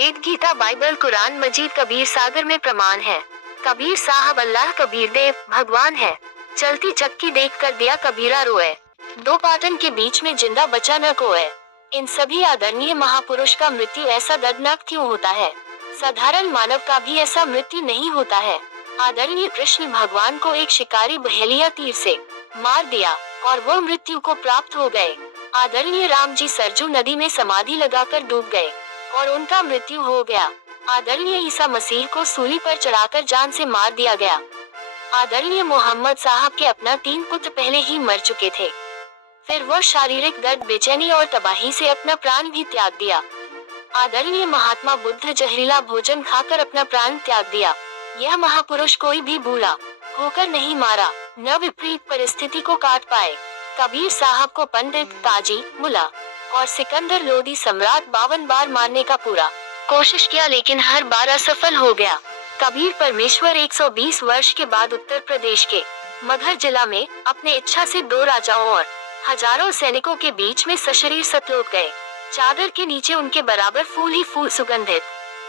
वेद, Gita, Bible, Quran मजीद, कबीर सागर में प्रमाण है। कबीर साहब अल्लाह, कबीर देव भगवान है। चलती चक्की देख कर दिया कबीरा रोए, दो पाटन के बीच में जिंदा बचा न कोय। इन सभी आदरणीय महापुरुष का मृत्यु ऐसा दर्दनाक क्यों होता है? साधारण मानव का भी ऐसा मृत्यु नहीं होता है। आदरणीय कृष्ण भगवान को एक शिकारी बहेलिया तीर से मार दिया और वो मृत्यु को प्राप्त हो गए। आदरणीय राम जी सरजू नदी में समाधि लगाकर डूब गए और उनका मृत्यु हो गया। आदरणीय ईसा मसीह को सूली पर चढ़ाकर जान से मार दिया गया। आदरणीय मोहम्मद साहब के अपना 3 पुत्र पहले ही मर चुके थे, फिर वो शारीरिक दर्द, बेचैनी और तबाही से अपना प्राण भी त्याग दिया। आदरणीय महात्मा बुद्ध जहरीला भोजन खाकर अपना प्राण त्याग दिया। यह महापुरुष कोई भी भूला होकर नहीं मारा, न विपरीत परिस्थिति को काट पाए। कबीर साहब को पंडित, काजी, मुल्ला और सिकंदर लोदी सम्राट 52 बार मारने का पूरा कोशिश किया, लेकिन हर बार असफल हो गया। कबीर परमेश्वर 120 वर्ष के बाद उत्तर प्रदेश के मगहर जिला में अपने इच्छा से 2 राजाओं और हजारों सैनिकों के बीच में सशरीर सतलोक गए। चादर के नीचे उनके बराबर फूल ही फूल, सुगंधित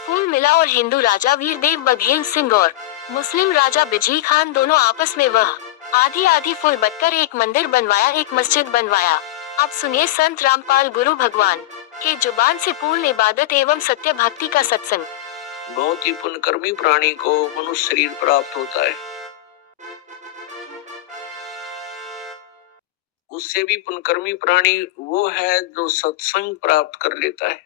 फूल मिला और हिंदू राजा वीरदेव बघेल सिंह और मुस्लिम राजा बिजली खान दोनों आपस में वह आधी आधी फूल बटकर एक मंदिर बनवाया, एक मस्जिद बनवाया। अब सुनिए संत रामपाल गुरु भगवान के जुबान से पूर्ण इबादत एवं सत्य भक्ति का सत्संग। बहुत ही पुण्यकर्मी प्राणी को मनुष्य शरीर प्राप्त होता है। उससे भी पुण्यकर्मी प्राणी वो है जो सत्संग प्राप्त कर लेता है।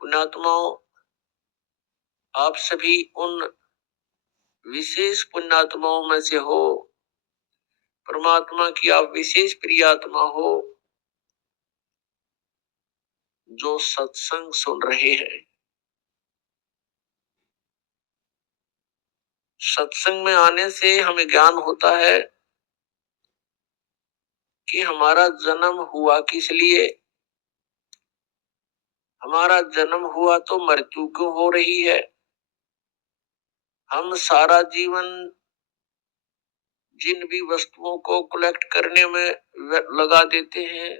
पुण्यात्माओं, आप सभी उन विशेष पुण्यात्माओं में से हो। परमात्मा की आप विशेष प्रियात्मा हो जो सत्संग सुन रहे हैं। सत्संग में आने से हमें ज्ञान होता है कि हमारा जन्म हुआ किस लिए, हमारा जन्म हुआ तो मृत्यु क्यों हो रही है। हम सारा जीवन जिन भी वस्तुओं को कलेक्ट करने में लगा देते हैं,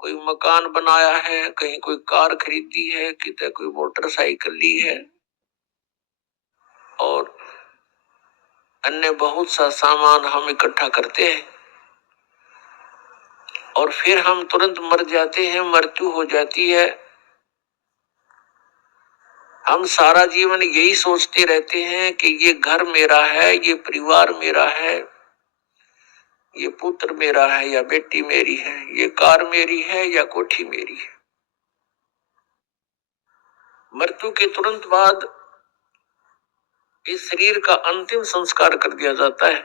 कोई मकान बनाया है, कहीं कोई कार खरीदी है, कितने कोई मोटरसाइकिल ली है और अन्य बहुत सा सामान हम इकट्ठा करते हैं और फिर हम तुरंत मर जाते हैं, मृत्यु हो जाती है। हम सारा जीवन यही सोचते रहते हैं कि ये घर मेरा है, ये परिवार मेरा है, ये पुत्र मेरा है या बेटी मेरी है, ये कार मेरी है या कोठी मेरी है। मृत्यु के तुरंत बाद इस शरीर का अंतिम संस्कार कर दिया जाता है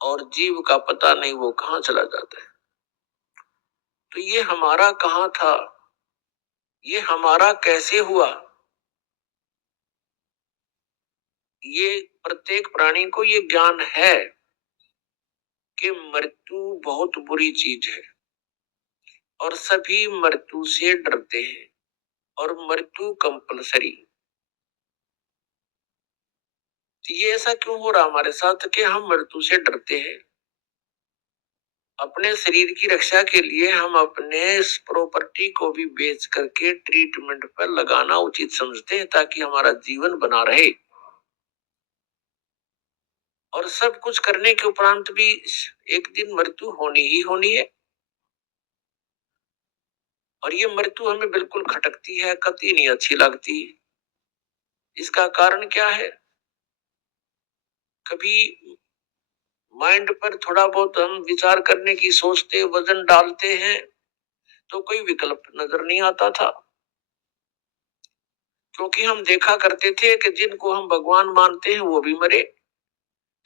और जीव का पता नहीं वो कहां चला जाता है। तो ये हमारा कहां था, ये हमारा कैसे हुआ, ये प्रत्येक प्राणी को ये ज्ञान है कि मृत्यु बहुत बुरी चीज है और सभी मृत्यु से डरते हैं और मृत्यु कंपलसरी। ये ऐसा क्यों हो रहा हमारे साथ कि हम मृत्यु से डरते हैं? अपने शरीर की रक्षा के लिए हम अपने इस प्रॉपर्टी को भी बेच करके ट्रीटमेंट पर लगाना उचित समझते हैं ताकि हमारा जीवन बना रहे। और सब कुछ करने के उपरांत भी एक दिन मृत्यु होनी ही होनी है और ये मृत्यु हमें बिल्कुल खटकती है, कतई नहीं अच्छी लगती। इसका कारण क्या है? कभी माइंड पर थोड़ा बहुत हम विचार करने की सोचते, वजन डालते हैं तो कोई विकल्प नजर नहीं आता था, क्योंकि हम देखा करते थे कि जिनको हम भगवान मानते हैं वो भी मरे,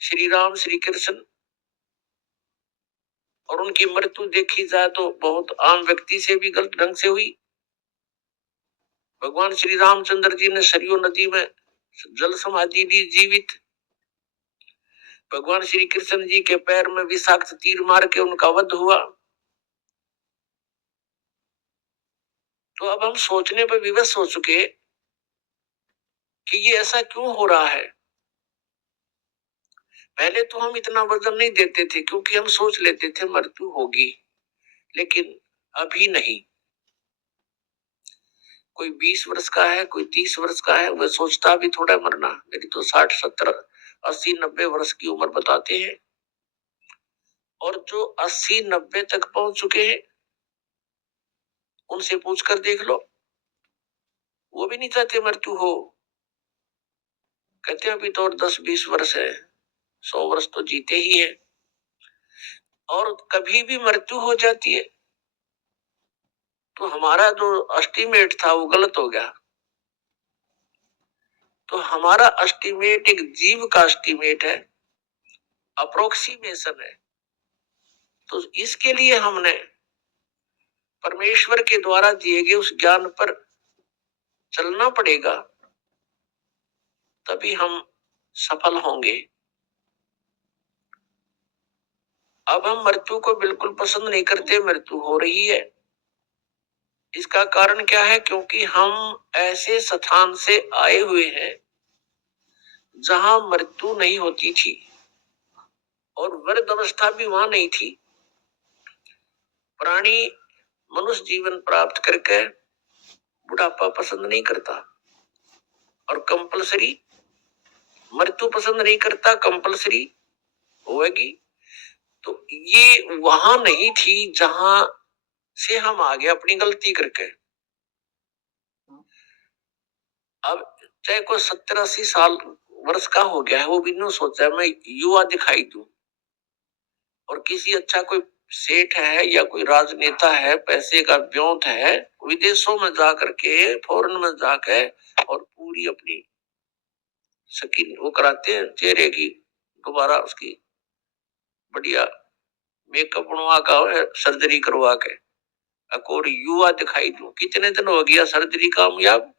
श्री राम, श्री कृष्ण, और उनकी मृत्यु देखी जाए तो बहुत आम व्यक्ति से भी गलत ढंग से हुई। भगवान श्री रामचंद्र जी ने सरयू नदी में जल समाधि ली जीवित। भगवान श्री कृष्ण जी के पैर में विषाक्त तीर मार के उनका वध हुआ। तो अब हम सोचने पर विवश हो चुके कि ये ऐसा क्यों हो रहा है। पहले तो हम इतना वजन नहीं देते थे क्योंकि हम सोच लेते थे मृत्यु होगी, लेकिन अभी नहीं। कोई 20 वर्ष का है, कोई 30 वर्ष का है, वह सोचता भी थोड़ा मरना, मेरी तो 60 70 80 90 वर्ष की उम्र बताते हैं। और जो 80 90 तक पहुंच चुके हैं उनसे पूछकर देख लो, वो भी नहीं चाहते मृत्यु हो। कहते हैं अभी तो और 10 20 वर्ष है, 100 वर्ष तो जीते ही है। और कभी भी मृत्यु हो जाती है तो हमारा जो एस्टिमेट था वो गलत हो गया। तो हमारा एस्टिमेट एक जीव का एस्टिमेट है, अप्रोक्सीमेशन है। तो इसके लिए हमने परमेश्वर के द्वारा दिए गए उस ज्ञान पर चलना पड़ेगा, तभी हम सफल होंगे। अब हम मृत्यु को बिल्कुल पसंद नहीं करते, मृत्यु हो रही है। इसका कारण क्या है? क्योंकि हम ऐसे स्थान से आए हुए हैं जहां मृत्यु नहीं होती थी और वृद्ध अवस्था भी वहां नहीं थी। प्राणी मनुष्य जीवन प्राप्त करके बुढ़ापा पसंद नहीं करता और कंपलसरी मृत्यु पसंद नहीं करता, कंपलसरी होगी। तो ये वहां नहीं थी जहां से हम आ गए अपनी गलती करके। अब चाहे कोई 70 80 साल वर्ष का हो गया है, वो भी नहीं सोचा है मैं युवा दिखाई दूं। और किसी अच्छा कोई सेठ है या कोई राजनेता है, पैसे का ब्योंत है, विदेशों में जा करके, फॉरेन में जाकर और पूरी अपनी स्किन वो कराते हैं चेहरे की, दोबारा उसकी बढ़िया मेकअप बनवा का सर्जरी करवा के। और युवा दिखाई दूं, कितने दिन हो गया सर्जरी कामयाब,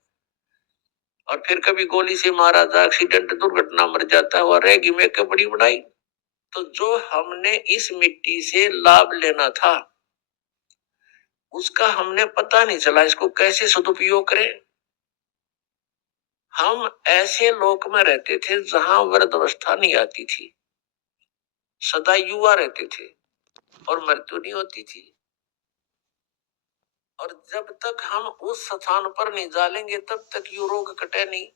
और फिर कभी गोली से मारा था, एक्सीडेंट दुर्घटना मर जाता है, और रहेगी मेकअप बड़ी बनाई। तो जो हमने इस मिट्टी से लाभ लेना था उसका हमने पता नहीं चला, इसको कैसे सदुपयोग करें। हम ऐसे लोक में रहते थे जहां वृद्ध अवस्था नहीं आती थी, सदा युवा रहते थे और मृत्यु नहीं होती थी। और जब तक हम उस स्थान पर नहीं जालेंगे तब तक ये रोग कटे नहीं,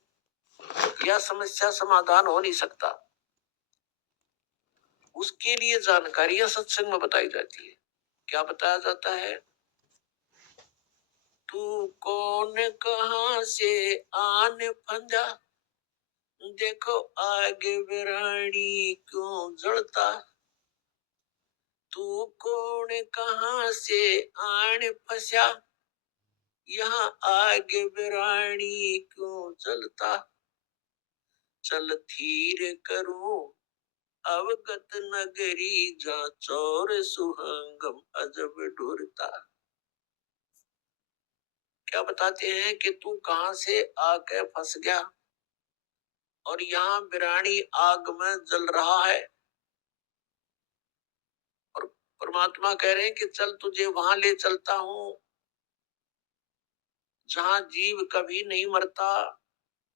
यह समस्या समाधान हो नहीं सकता। उसके लिए जानकारियां सत्संग में बताई जाती है। क्या बताया जाता है? तू कौन कहां से आन फंजा, देखो आगे बिरानी क्यों जलता। तू कौन कहां से आन फंसा, यहाँ आगे बिरानी क्यों जलता। चल थीर करूं अवगत नगरी, जा चौर सुहंगम अजब ढूरता। क्या बताते हैं कि तू कहां से आके फंस गया और यहाँ बिरानी आग में जल रहा है। और परमात्मा कह रहे हैं कि चल तुझे वहां ले चलता हूं जहां जीव कभी नहीं मरता।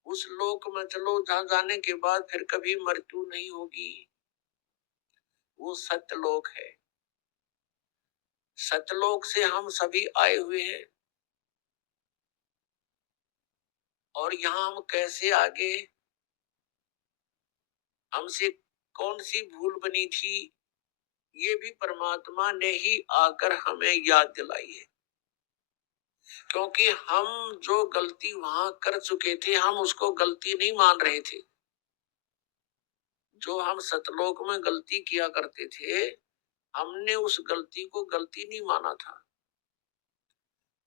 उस लोक में चलो जहां जाने के बाद फिर कभी मृत्यु नहीं होगी। वो सत्यलोक है। सत्यलोक से हम सभी आए हुए हैं। और यहाँ हम कैसे आगे, हमसे कौन सी भूल बनी थी, ये भी परमात्मा ने ही आकर हमें याद दिलाई है। क्योंकि हम जो गलती वहां कर चुके थे हम उसको गलती नहीं मान रहे थे। जो हम सतलोक में गलती किया करते थे हमने उस गलती को गलती नहीं माना था।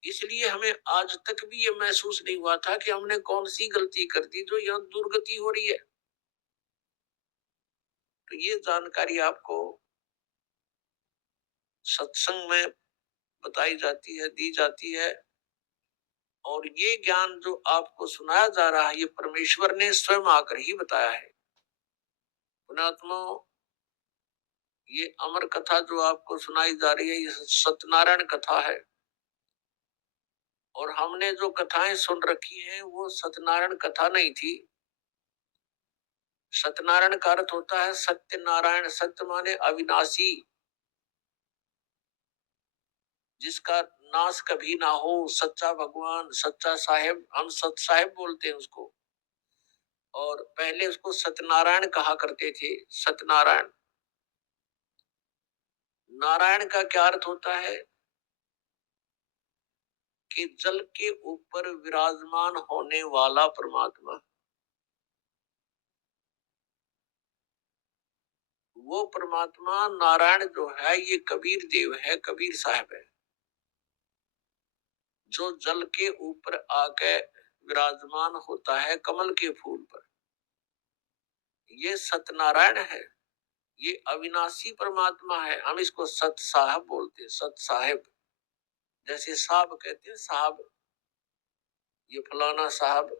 इसलिए हमें आज तक भी ये महसूस नहीं हुआ था कि हमने कौन सी गलती कर दी जो यहाँ दुर्गति हो रही है। तो ये जानकारी आपको सत्संग में बताई जाती है, दी जाती है। और ये ज्ञान जो आपको सुनाया जा रहा है ये परमेश्वर ने स्वयं आकर ही बताया है। पुणात्मा, ये अमर कथा जो आपको सुनाई जा रही है ये सत्यनारायण कथा है। और हमने जो कथाएं सुन रखी हैं वो सत्यनारायण कथा नहीं थी। सत्यनारायण का अर्थ होता है सत्यनारायण, सत्य माने अविनाशी। जिसका नाश कभी ना हो, सच्चा भगवान, सच्चा साहेब, हम सत साहेब बोलते हैं उसको। और पहले उसको सत्यनारायण कहा करते थे। सत्यनारायण, नारायण का क्या अर्थ होता है कि जल के ऊपर विराजमान होने वाला परमात्मा। वो परमात्मा नारायण जो है ये कबीर देव है, कबीर साहब है, जो जल के ऊपर आके विराजमान होता है कमल के फूल पर। ये सत्यनारायण है, ये अविनाशी परमात्मा है। हम इसको सत साहब बोलते हैं, सत साहेब। जैसे साहब कहते हैं, साहब, ये फलाना साहब,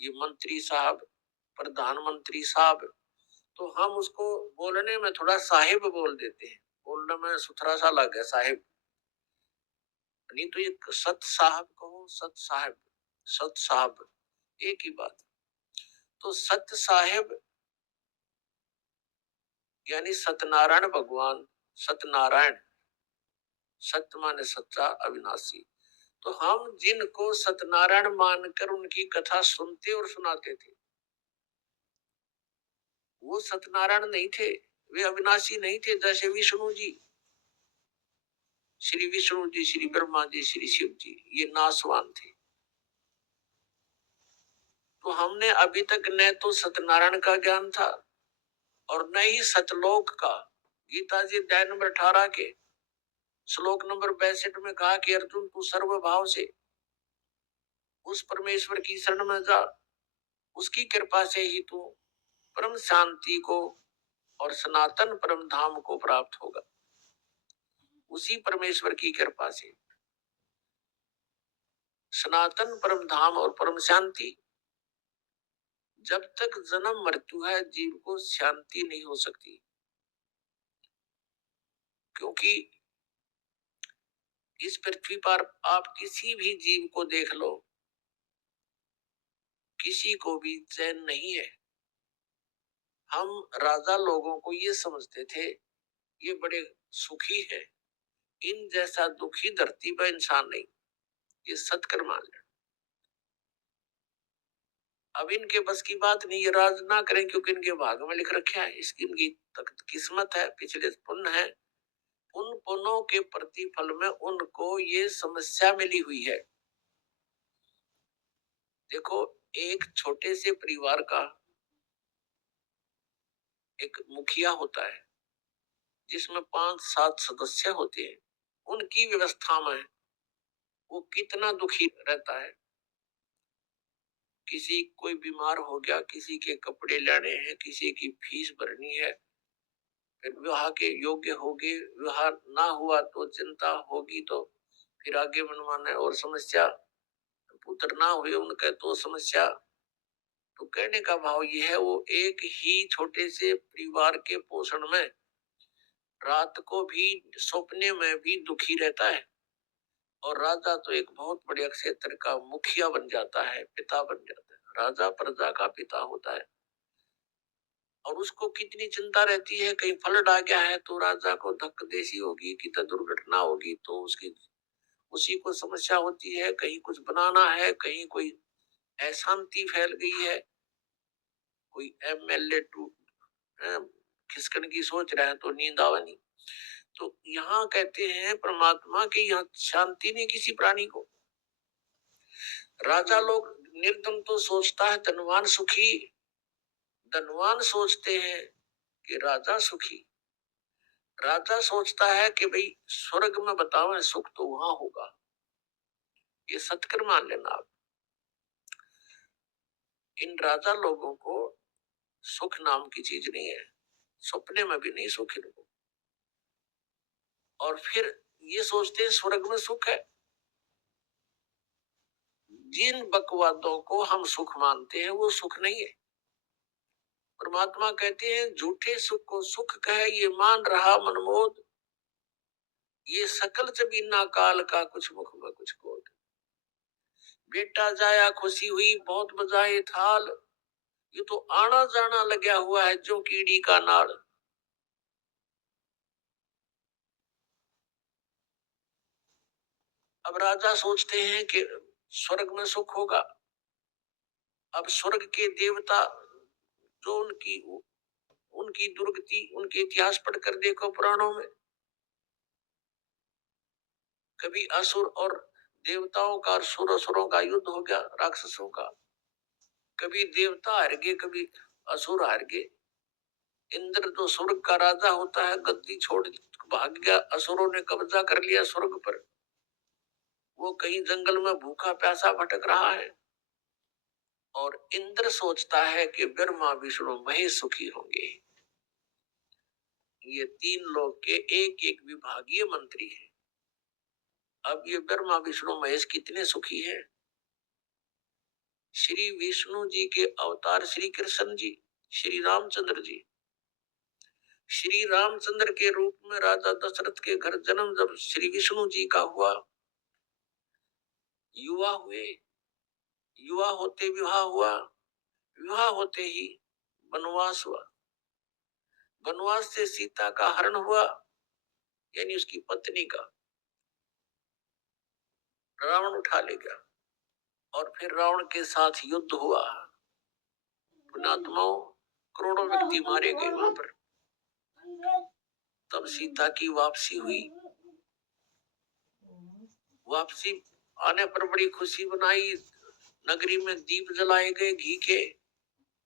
ये मंत्री साहब, प्रधानमंत्री साहब, तो हम उसको बोलने में थोड़ा साहिब बोल देते हैं, बोलने में सुथरा सा लग गया साहिब। नहीं तो ये सत साहब कहो, सत साहब, सत साहब एक ही बात। तो सत साहेब यानी सत्यनारायण भगवान, सत्यनारायण, सत्य माने सच्चा, अविनाशी। तो हम जिनको सत्यनारायण मानकर उनकी कथा सुनते और सुनाते थे, वो सत्यनारायण नहीं थे, वे अविनाशी नहीं थे। जैसे विष्णु जी, श्री विष्णु जी, श्री ब्रह्मा जी, श्री शिव जी, ये नासवान थे। तो हमने अभी तक न तो सत्यनारायण का ज्ञान था और न ही सतलोक का। गीता जी अध्याय नंबर 18 के श्लोक नंबर 62 में कहा कि अर्जुन तू सर्व भाव से उस परमेश्वर की शरण में जा, उसकी कृपा से ही तू परम शांति को और सनातन परम धाम को प्राप्त होगा। उसी परमेश्वर की कृपा से सनातन परम धाम और परम शांति। जब तक जन्म मृत्यु है जीव को शांति नहीं हो सकती, क्योंकि इस पृथ्वी पर आप किसी भी जीव को देख लो, किसी को भी चैन नहीं है। हम राजा लोगों को ये समझते थे ये बड़े सुखी है, इन जैसा दुखी धरती पर इंसान नहीं। ये सत्कर्म मान लें। अब इनके बस की बात नहीं, ये राज ना करें क्योंकि इनके भाग में लिख रखा है, इसकी इनकी किस्मत है, पिछले पुण्य है। उन पुण्यों के प्रतिफल में उनको ये समस्या मिली हुई है। देखो, एक छोटे से परिवार का एक मुखिया होता है जिसमें 5-7 सदस्य होते हैं। उनकी व्यवस्था में वो कितना दुखी रहता है। किसी कोई बीमार हो गया, किसी के कपड़े लाने हैं, किसी की फीस भरनी है, फिर विवाह के योग्य हो गए, विवाह ना हुआ तो चिंता होगी, तो फिर आगे बनवाना और समस्या, पुत्र ना हुए उनके तो समस्या। तो कहने का भाव ये है, वो एक ही छोटे से परिवार के पोषण में रात को भी सपने में भी दुखी रहता है। और राजा तो एक बहुत बड़े क्षेत्र का मुखिया बन जाता है, पिता बन जाता है। राजा प्रजा का पिता होता है और उसको कितनी चिंता रहती है, कहीं फ्लड आ गया है तो राजा को धक्का देसी होगी कि दुर्घटना होगी, तो उसकी उसी को समस्या होती है। कहीं कुछ बनाना है, कहीं कोई अशांति फैल गई है, कोई एमएलए खिसकन की सोच रहे हैं तो नींद आवानी। तो यहाँ कहते हैं परमात्मा की यहाँ शांति नहीं किसी प्राणी को। राजा लोग निर्धन तो सोचता है धनवान सुखी, धनवान सोचते हैं कि राजा सुखी। राजा सोचता है कि भाई स्वर्ग में बताओ सुख तो वहां होगा। ये सत्कर्म मान लेना आप। इन राजा लोगों को सुख नाम की चीज नहीं है, सपने में भी नहीं सुख इनको। और फिर ये सोचते हैं स्वर्ग में सुख है। जिन बकवादों को हम सुख मानते हैं वो सुख नहीं है। परमात्मा कहते हैं झूठे सुख को सुख कहे ये मान रहा मनमोद, ये सकल जबीना काल का कुछ मुख में कुछ कोट। बेटा जाया खुशी हुई बहुत बजाए थाल, ये तो आना जाना लगा हुआ है जो कीड़ी का नाड़। अब राजा सोचते हैं कि स्वर्ग में सुख होगा। अब स्वर्ग के देवता जो उनकी दुर्गति, उनके इतिहास पढ़कर देखो पुराणों में, कभी असुर और देवताओं का, असुरों का युद्ध हो गया, राक्षसों का, कभी देवता हार गए, कभी असुर हार गए। इंद्र जो स्वर्ग का राजा होता है, गद्दी छोड़ भाग गया, असुरों ने कब्जा कर लिया स्वर्ग पर। वो कहीं जंगल में भूखा प्यासा भटक रहा है और इंद्र सोचता है कि ब्रह्मा विष्णु महेश सुखी होंगे। ये तीन लोग के एक एक विभागीय मंत्री हैं। अब ये ब्रह्मा विष्णु महेश कितने सुखी हैं। श्री विष्णु जी के अवतार श्री कृष्ण जी, श्री रामचंद्र जी, श्री रामचंद्र के रूप में राजा दशरथ के घर जन्म जब श्री विष्णु जी का हुआ, युवा हुए, युवा होते विवाह हुआ, विवाह होते ही वनवास हुआ, वनवास से सीता का हरण हुआ, यानी उसकी पत्नी का रावण उठा ले गया और फिर रावण के साथ युद्ध हुआ। पुण्यात्माओं, करोड़ों व्यक्ति मारे गए वहां पर। तब सीता की वापसी हुई। वापसी आने पर बड़ी खुशी बनाई, नगरी में दीप जलाए गए घी के।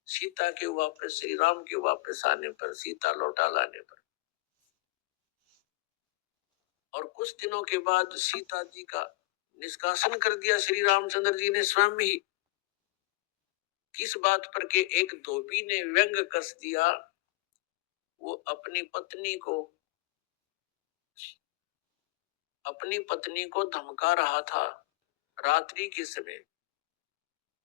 सीता के वापस, श्री राम के वापस आने पर, सीता लौटा लाने पर, और कुछ दिनों के बाद सीता जी का निष्कासन कर दिया श्री रामचंद्र जी ने स्वयं ही। किस बात पर के एक धोबी ने व्यंग कस दिया, वो अपनी पत्नी को धमका रहा था रात्रि के समय।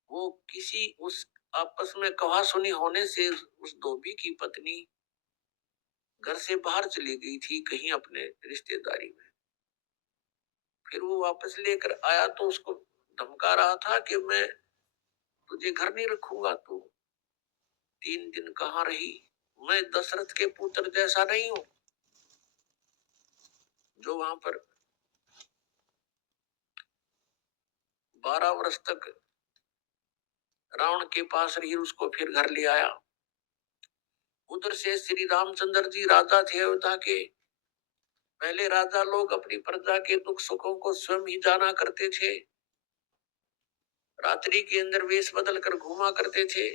वो किसी उस आपस में कहा सुनी होने से उस धोबी की पत्नी घर से बाहर चली गई थी कहीं अपने रिश्तेदारी में। फिर वो वापस लेकर आया तो उसको धमका रहा था कि मैं तुझे घर नहीं रखूंगा, तू 3 दिन कहाँ रही, मैं दशरथ के पुत्र जैसा नहीं हूं जो वहां पर 12 वर्ष तक रावण के पास रही, उसको फिर घर ले आया। उधर से श्री रामचंद्र जी राजा थे अयोध्या के। पहले राजा लोग अपनी प्रजा के दुख सुखों को स्वयं ही जाना करते थे, रात्रि के अंदर वेश बदल कर घूमा करते थे।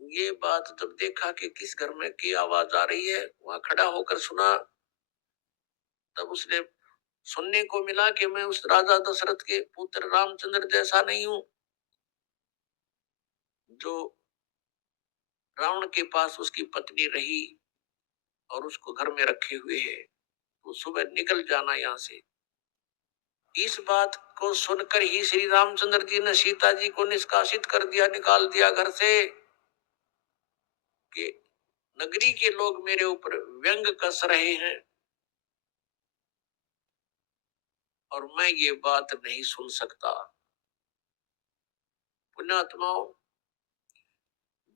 ये बात जब देखा कि किस घर में की आवाज आ रही है, वहां खड़ा होकर सुना, तब उसने सुनने को मिला कि मैं उस राजा दशरथ के पुत्र रामचंद्र जैसा नहीं हूं जो रावण के पास उसकी पत्नी रही और उसको घर में रखे हुए है, तो सुबह निकल जाना यहाँ से। इस बात को सुनकर ही श्री रामचंद्र जी ने सीता जी को निष्कासित कर दिया, निकाल दिया घर से, कि नगरी के लोग मेरे ऊपर व्यंग कस रहे हैं और मैं ये बात नहीं सुन सकता। पुण्यात्माओं,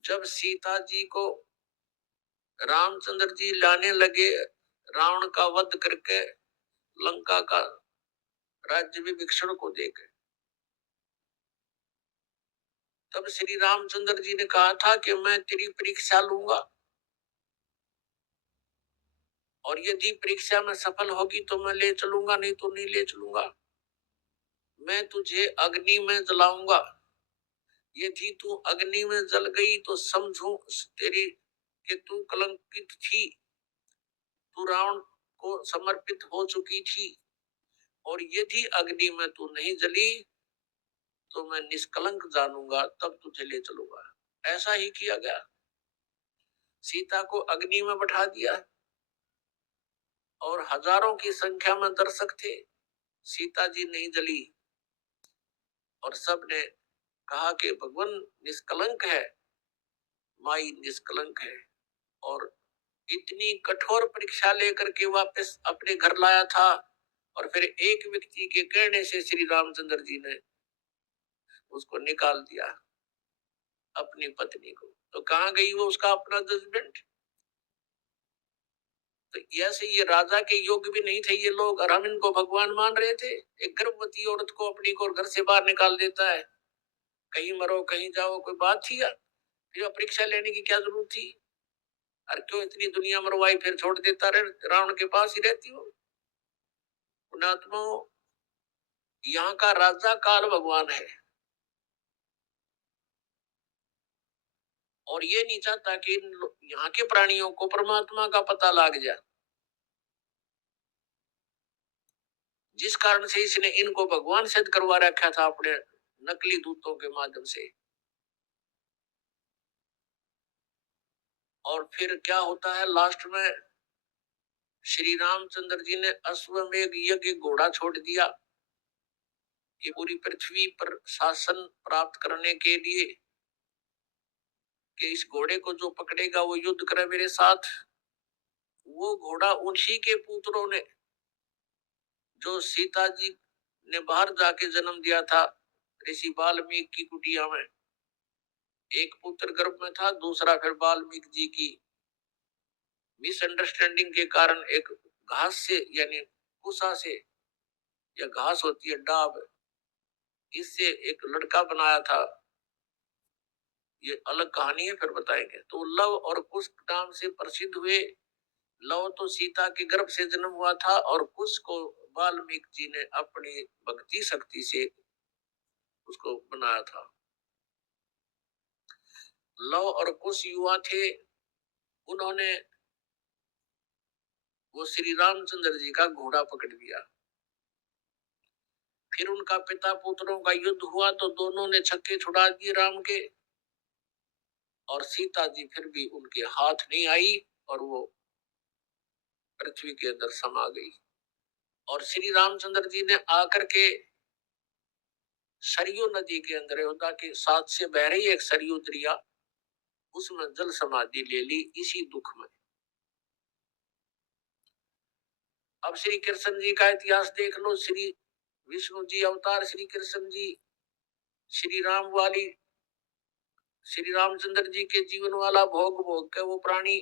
जब सीता जी को रामचंद्र जी लाने लगे, रावण का वध करके लंका का राज्य विभीषण को देकर, तब श्री रामचंद्र जी ने कहा था कि मैं तेरी परीक्षा लूंगा और यदि परीक्षा में सफल होगी तो मैं ले चलूंगा, नहीं तो नहीं ले चलूंगा। मैं तुझे अग्नि में जलाऊंगा, यदि तू अग्नि में जल गई तो समझू तेरी कि तू कलंकित थी, तू रावण को समर्पित हो चुकी थी, और यदि अग्नि में तू नहीं जली तो मैं निष्कलंक जानूंगा, तब तुझे ले चलूंगा। ऐसा ही किया गया, सीता को अग्नि में बैठा दिया और हजारों की संख्या में दर्शक थे। सीता जी नहीं जली और सब ने कहा कि भगवान निष्कलंक है, माई निष्कलंक है, और इतनी कठोर परीक्षा लेकर के वापस अपने घर लाया था। और फिर एक व्यक्ति के कहने से श्री रामचंद्र जी ने उसको निकाल दिया, अपनी पत्नी को। तो कहाँ गई वो उसका अपना जजमेंट? तो ऐसे ये राजा के योग्य भी नहीं थे ये लोग, और हम इनको भगवान मान रहे थे। एक गर्भवती औरत को अपनी को घर से बाहर निकाल देता है, कहीं मरो कहीं जाओ, कोई बात थी यार? फिर परीक्षा लेने की क्या जरूरत थी? और क्यों इतनी दुनिया मरवाई, फिर छोड़ देता रहे, रावण के पास ही रहती हो। पुणात्मा, यहाँ का राजा काल भगवान है, और ये नहीं चाहता कि यहाँ के प्राणियों को परमात्मा का पता लग जाए, जिस कारण से इसने इनको भगवान सिद्ध करवा रखा था अपने नकली दूतों के माध्यम से। और फिर क्या होता है लास्ट में, श्री रामचंद्र जी ने अश्वमेघ यज्ञ घोड़ा छोड़ दिया कि पूरी पृथ्वी पर शासन प्राप्त करने के लिए, कि इस घोड़े को जो पकड़ेगा वो युद्ध करे मेरे साथ। वो घोड़ा उन्हीं के पुत्रों ने, जो सीता जी ने बाहर जाके जन्म दिया था ऋषि वाल्मीकि की कुटिया में, एक पुत्र गर्भ में था, दूसरा फिर वाल्मीकि जी की मिसअंडरस्टैंडिंग के कारण एक घास से, यानी कुसा से, या घास होती है डाब, इससे एक लड़का बनाया था। ये अलग कहानी है, फिर बताएंगे। तो लव और कुश नाम से प्रसिद्ध हुए। लव तो सीता के गर्भ से जन्म हुआ था, और कुश को वाल्मीकि जी ने अपनी भक्ति शक्ति से उसको बनाया था। लव और कुश युवा थे, उन्होंने वो श्री रामचंद्र जी का घोड़ा पकड़ लिया। फिर उनका पिता पुत्रों का युद्ध हुआ, तो दोनों ने छक्के छुड़ा दिए राम के, और सीता जी फिर भी उनके हाथ नहीं आई, और वो पृथ्वी के अंदर समा गई। और श्री रामचंद्र जी ने आकर के सरयू नदी के अंदर, अयोध्या के साथ से बह रही एक सरयू दरिया, उसमें जल समाधि ले ली इसी दुख में। अब श्री कृष्ण जी का इतिहास देख लो। श्री विष्णु जी अवतार, श्री कृष्ण जी श्री राम वाली, श्री रामचंद्र जी के जीवन वाला भोग भोग के वो प्राणी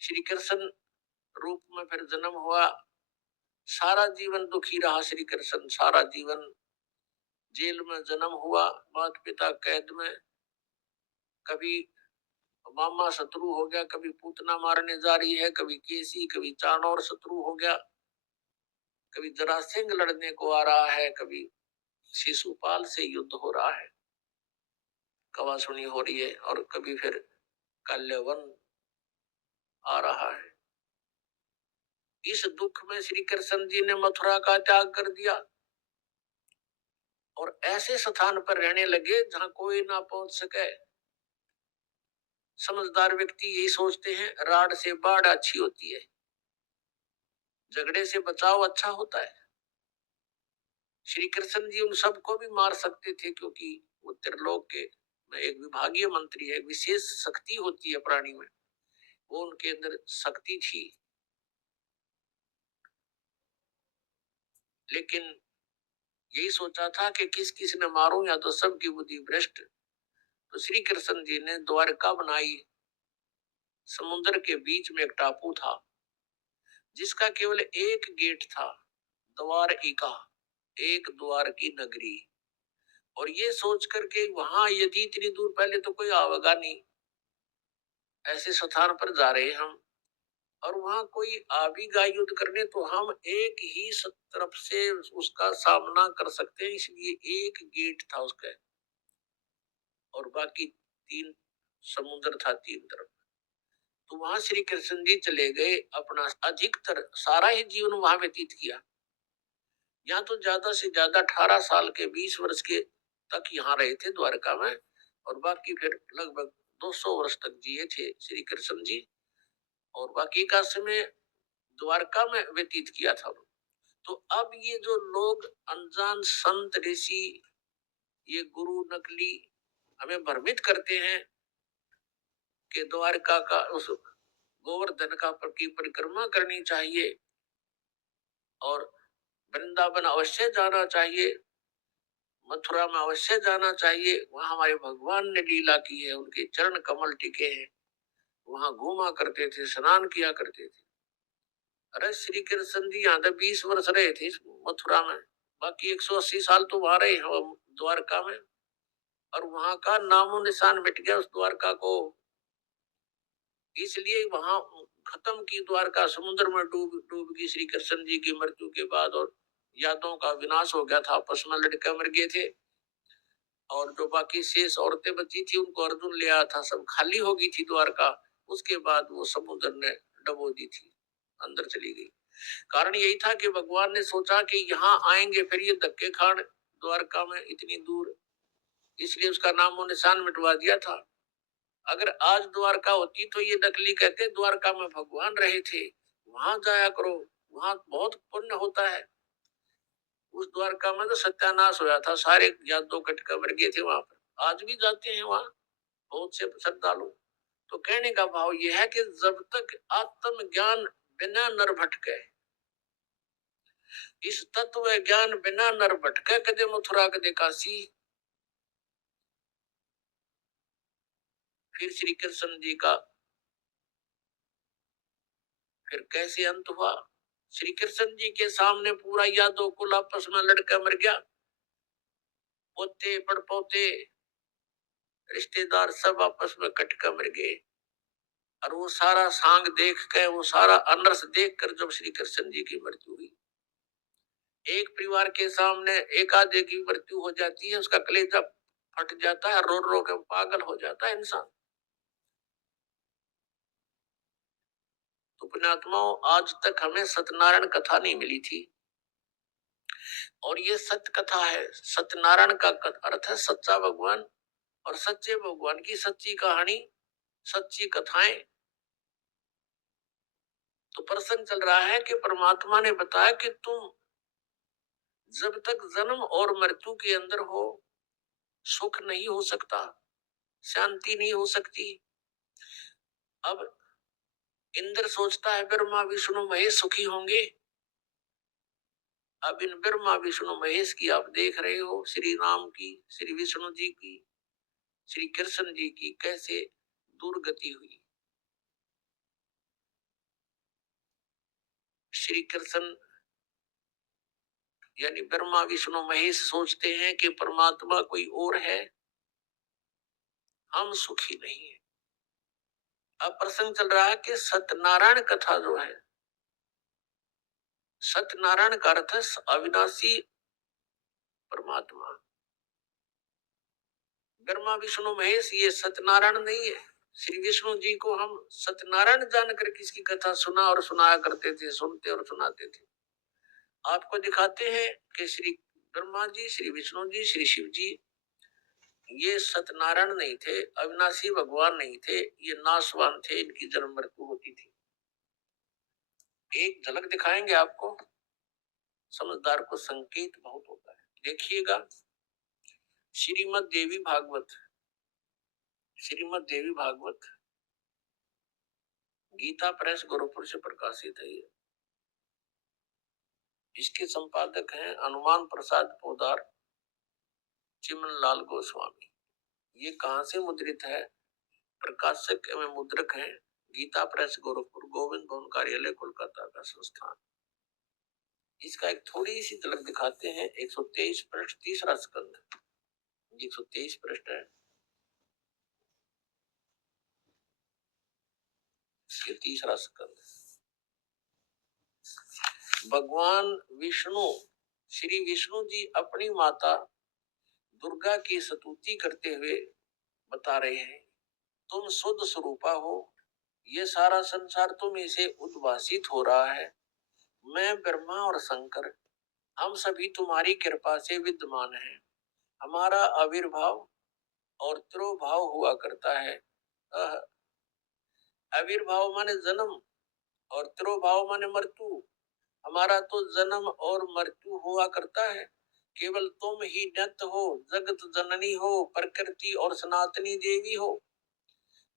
श्री कृष्ण रूप में फिर जन्म हुआ। सारा जीवन दुखी रहा श्री कृष्ण, सारा जीवन जेल में जन्म हुआ, माता पिता कैद में, कभी मामा शत्रु हो गया, कभी पूतना मारने जा रही है, कभी केसी, कभी चाणोर शत्रु हो गया, कभी जरासिंह लड़ने को आ रहा है, कभी शिशुपाल से युद्ध हो रहा है, कवासुनी हो रही है, और कभी फिर कल्यवन आ रहा है। इस दुख में श्री कृष्ण जी ने मथुरा का त्याग कर दिया, और ऐसे स्थान पर रहने लगे जहां कोई ना पहुंच सके। समझदार व्यक्ति यही सोचते हैं, राड से बाढ़ अच्छी होती है, झगड़े से बचाव अच्छा होता है। श्री कृष्ण जी उन सबको भी मार सकते थे, क्योंकि वो त्रिलोक के में एक विभागीय मंत्री है, विशेष शक्ति होती है प्राणी में, वो उनके अंदर शक्ति थी। लेकिन यही सोचा था कि किस किस ने मारूं, या तो सबकी बुद्धि भ्रष्ट। तो श्री कृष्ण जी ने द्वारका बनाई। समुद्र के बीच में एक टापू था, जिसका केवल एक गेट था, द्वारिका, एक द्वार की नगरी। और ये सोच करके वहां यदि इतनी दूर, पहले तो कोई आवेगा नहीं, ऐसे स्थान पर जा रहे हम, और वहां कोई आवेगा युद्ध करने, तो हम एक ही तरफ से उसका सामना कर सकते हैं, इसलिए एक गेट था उसका, और बाकी तीन समुद्र था तीन तरफ। तो वहां श्री कृष्ण जी चले गए, अपना अधिकतर सारा ही जीवन वहां व्यतीत किया। यहाँ तो ज्यादा से ज्यादा 18 साल के, 20 वर्ष के तक यहाँ रहे थे द्वारका में, और बाकी फिर लगभग 200 वर्ष तक जिए थे श्री कृष्ण जी, और बाकी का समय द्वारका में व्यतीत किया था। तो अब ये जो लोग अनजान संत ऋषि, ये गुरु नकली हमें भ्रमित करते हैं कि द्वारका का, उस गोवर्धन का की परिक्रमा करनी चाहिए, और वृंदावन अवश्य जाना चाहिए, मथुरा में अवश्य जाना चाहिए, वहां हमारे भगवान ने लीला की है, उनके चरण कमल टिके हैं, वहां घूमा करते थे, स्नान किया करते थे। अरे श्री कृष्ण जी यहाँ तक 20 वर्ष रहे थे मथुरा में, बाकी 180 साल तो वहां रहे हैं द्वारका में, और वहां का नामो निशान मिट गया उस द्वारका को। इसलिए वहां खत्म की द्वारका, समुद्र में डूब डूब गई श्री कृष्ण जी की मृत्यु के बाद, और यादों का विनाश हो गया था, आपस में लड़के मर गए थे, और जो बाकी शेष औरतें बची थी उनको अर्जुन ले आया था, सब खाली हो गई थी द्वारका। उसके बाद वो समुद्र ने डबो दी थी, अंदर चली गई। कारण यही था कि भगवान ने सोचा कि यहाँ आएंगे फिर ये धक्के खान द्वारका में इतनी दूर, इसलिए उसका नामो निशान मिटवा दिया था। अगर आज द्वारका होती तो ये नकली कहते द्वारका में भगवान रहे थे, वहां जाया करो, वहां बहुत पुण्य होता है। उस द्वारका में तो सत्यानाश होया था, सारे यादव कटका मर गए थे वहां पर। आज भी जाते हैं वहां बहुत से श्रद्धालु। तो कहने का भाव यह है कि जब तक आत्म ज्ञान बिना नर भटके, इस तत्व ज्ञान बिना नर भटके, कदे मथुरा कदे काशी। फिर श्री कृष्ण जी का फिर कैसे अंत हुआ? श्री कृष्ण जी के सामने पूरा यादव कुल आपस में लड़का मर गया, पोते पड़पोते रिश्तेदार सब आपस में कटका मर गए। और वो सारा सांग देख के, वो सारा अनर्स देख कर जब श्री कृष्ण जी की मृत्यु हुई, एक परिवार के सामने एक आधे की मृत्यु हो जाती है, उसका कलेजा फट जाता है, रो रो के पागल हो जाता है इंसान। तो पुण्यात्माओं, आज तक हमें सत्यनारायण कथा नहीं मिली थी, और ये सत्य कथा है। सत्यनारायण का अर्थ है सच्चा भगवान, और सच्चे भगवान की सच्ची कहानी, सच्ची कथाएं। तो प्रसंग चल रहा है कि परमात्मा ने बताया कि तुम जब तक जन्म और मृत्यु के अंदर हो, सुख नहीं हो सकता, शांति नहीं हो सकती। अब इंद्र सोचता है ब्रह्मा विष्णु महेश सुखी होंगे। अब इन ब्रह्मा विष्णु महेश की आप देख रहे हो, श्री राम की, श्री विष्णु जी की, श्री कृष्ण जी की कैसे दुर्गति हुई। श्री कृष्ण यानी ब्रह्मा विष्णु महेश सोचते हैं कि परमात्मा कोई और है, हम सुखी नहीं है। अब प्रसंग चल रहा है कि सत्यनारायण कथा जो है, सत्यनारायण का अर्थ है अविनाशी परमात्मा। ब्रह्मा विष्णु महेश ये सत्यनारायण नहीं है। श्री विष्णु जी को हम सत्यनारायण जानकर किसकी कथा सुना और सुनाया करते थे, सुनते और सुनाते थे। आपको दिखाते हैं कि श्री ब्रह्मा जी, श्री विष्णु जी, श्री शिव जी ये सत्यनारायण नहीं थे, अविनाशी भगवान नहीं थे, ये नाशवान थे, इनकी जन्म मृत्यु होती थी। एक झलक दिखाएंगे आपको, समझदार को संकेत बहुत होता है। देखिएगा, श्रीमद् देवी भागवत, श्रीमद् देवी भागवत गीता प्रेस गोरखपुर से प्रकाशित है। इसके संपादक हैं हनुमान प्रसाद पोदार, चिमन लाल गोस्वामी। ये कहां से मुद्रित है? प्रकाशक एवं मुद्रक हैं गीता प्रेस गोरखपुर, गोविंद भवन कार्यालय कोलकाता का संस्थान। इसका एक थोड़ी सी झलक दिखाते हैं। 123 पृष्ठ, तीसरा स्कंद, 123 पृष्ठ है, ये तीसरा स्कंद। भगवान विष्णु, श्री विष्णु जी अपनी माता दुर्गा की स्तुति करते हुए बता रहे हैं, तुम शुद्ध स्वरूपा हो, ये सारा संसार तुम से उद्भासित हो रहा है। मैं ब्रह्मा और शंकर, हम सभी तुम्हारी कृपा से विद्यमान हैं। हमारा आविर्भाव और तिरोभाव हुआ करता है। आविर्भाव माने जन्म और तिरोभाव माने मृत्यु। हमारा तो जन्म और मृत्यु हुआ करता है। केवल तुम ही नित्य हो, जगत जननी हो, प्रकृति और सनातनी देवी हो।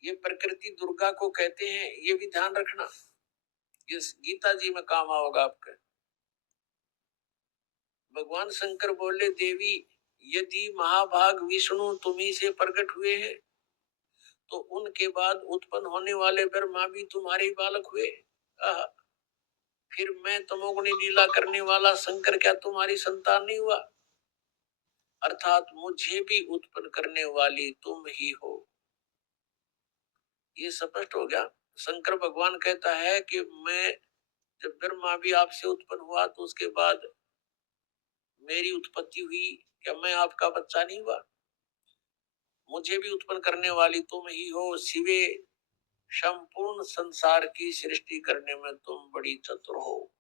ये प्रकृति दुर्गा को कहते हैं, ये भी ध्यान रखना, ये गीता जी में काम आओगा आपके। भगवान शंकर बोले, देवी यदि महाभाग विष्णु तुम्ही से प्रकट हुए हैं तो उनके बाद उत्पन्न होने वाले ब्रह्मा भी तुम्हारे ही बालक हुए। आहा, फिर मैं तमोगुणी लीला करने वाला शंकर क्या तुम्हारी संतान नहीं हुआ? अर्थात मुझे भी उत्पन्न करने वाली तुम ही हो। ये स्पष्ट हो गया। शंकर भगवान कहता है कि मैं जब ब्रह्मा भी आपसे उत्पन्न हुआ तो उसके बाद मेरी उत्पत्ति हुई, क्या मैं आपका बच्चा नहीं हुआ? मुझे भी उत्पन्न करने वाली तुम ही हो शिवे, संपूर्ण संसार की सृष्टि करने में तुम बड़ी चतुर हो।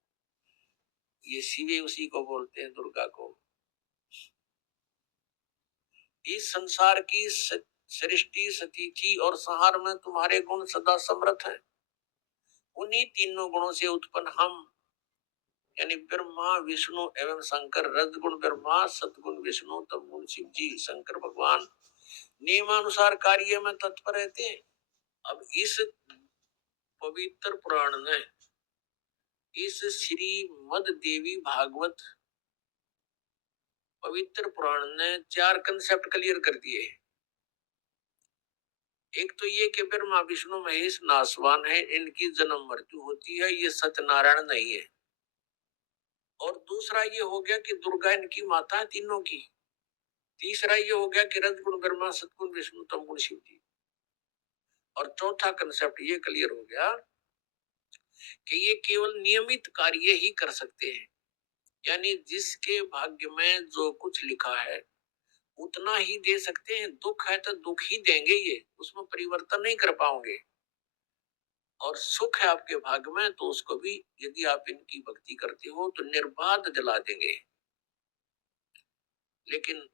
ये शिवे उसी को बोलते हैं, दुर्गा को। इस संसार की सृष्टि, स्थिति और संहार में तुम्हारे गुण सदा समर्थ हैं। उन्हीं तीनों गुणों से उत्पन्न हम यानी ब्रह्मा विष्णु एवं शंकर, रजगुण ब्रह्मा, सतगुण विष्णु, तमगुण शिव जी, शंकर भगवान नियमानुसार कार्य में तत्पर रहते हैं। अब इस पवित्र पुराण में, इस श्रीमद देवी भागवत पवित्र पुराण ने 4 कंसेप्ट क्लियर कर दिए। एक तो ये कि ब्रह्मा विष्णु महेश नासवान है, इनकी जन्म मृत्यु होती है, ये सत्यनारायण नहीं है। और दूसरा ये हो गया कि दुर्गा इनकी माता है तीनों की। तीसरा ये हो गया कि रजगुण ब्रह्मा, सतगुण विष्णु, तमगुण शिव जी। और चौथा कंसेप्ट ये क्लियर हो गया कि ये केवल नियमित कार्य ही कर सकते हैं, यानी जिसके भाग्य में जो कुछ लिखा है उतना ही दे सकते हैं। दुख है तो दुख ही देंगे, ये उसमें परिवर्तन नहीं कर पाओगे। और सुख है आपके भाग्य में तो उसको भी यदि आप इनकी भक्ति करते हो तो निर्बाध दिला देंगे। लेकिन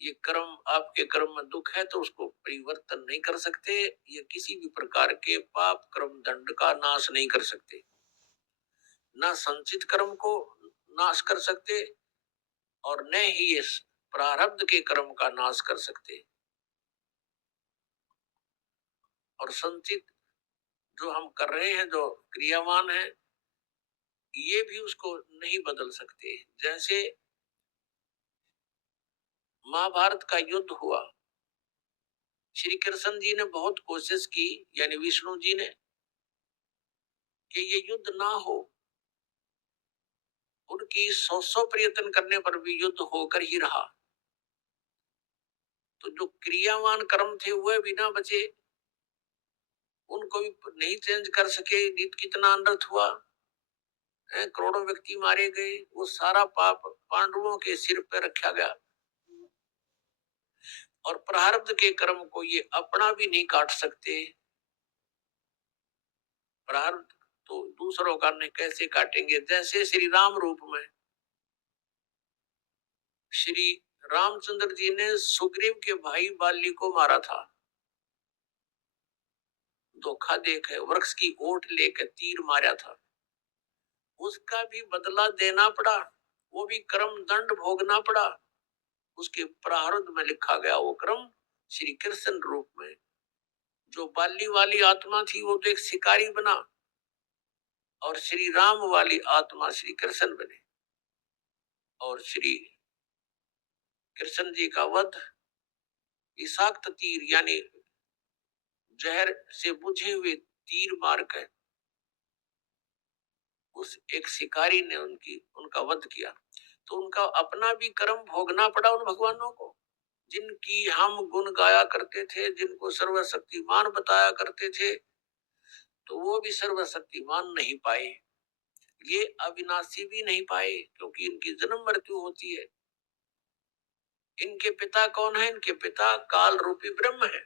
ये कर्म, आपके कर्म में दुख है तो उसको परिवर्तन नहीं कर सकते। ये किसी भी प्रकार के पाप कर्म दंड का नाश नहीं कर सकते, ना संचित कर्म को नाश कर सकते और न ही इस प्रारब्ध के कर्म का नाश कर सकते। और संचित जो हम कर रहे हैं, जो क्रियावान है, ये भी उसको नहीं बदल सकते। जैसे महाभारत का युद्ध हुआ, श्री कृष्ण जी ने बहुत कोशिश की, यानी विष्णु जी ने, कि ये युद्ध ना हो। उनकी 100 प्रयत्न करने पर भी युद्ध होकर ही रहा। तो जो क्रियावान कर्म थे वह भी ना बचे, उनको भी नहीं चेंज कर सके। कितना अनर्थ हुआ, करोड़ों व्यक्ति मारे गए। वो सारा पाप पांडवों के सिर पर रखा गया। और प्रारब्ध के कर्म को ये अपना भी नहीं काट सकते। प्रारब्ध तो दूसरों का नहीं कैसे काटेंगे। जैसे श्री राम रूप में श्री रामचंद्र जी ने सुग्रीव के भाई बाली को मारा था, धोखा देकर वृक्ष की ओट लेकर तीर मारा था। उसका भी बदला देना पड़ा, वो भी कर्म दंड भोगना पड़ा। उसके प्रारब्ध में लिखा गया वो कर्म श्री कृष्ण रूप में। जो बाली वाली आत्मा थी वो तो एक शिकारी बना, और श्री राम वाली आत्मा श्री कृष्ण बने। और श्री कृष्ण जी का वध विषाक्त तीर यानी जहर से बुझे हुए तीर मार कर उस एक शिकारी ने उनका वध किया। तो उनका अपना भी कर्म भोगना पड़ा उन भगवानों को, जिनकी हम गुण गाया करते थे, जिनको सर्वशक्तिमान बताया करते थे, तो वो भी सर्वशक्तिमान नहीं पाए। ये अविनाशी भी नहीं पाए, क्योंकि इनकी जन्म मृत्यु होती है। इनके पिता कौन है? इनके पिता काल रूपी ब्रह्म है।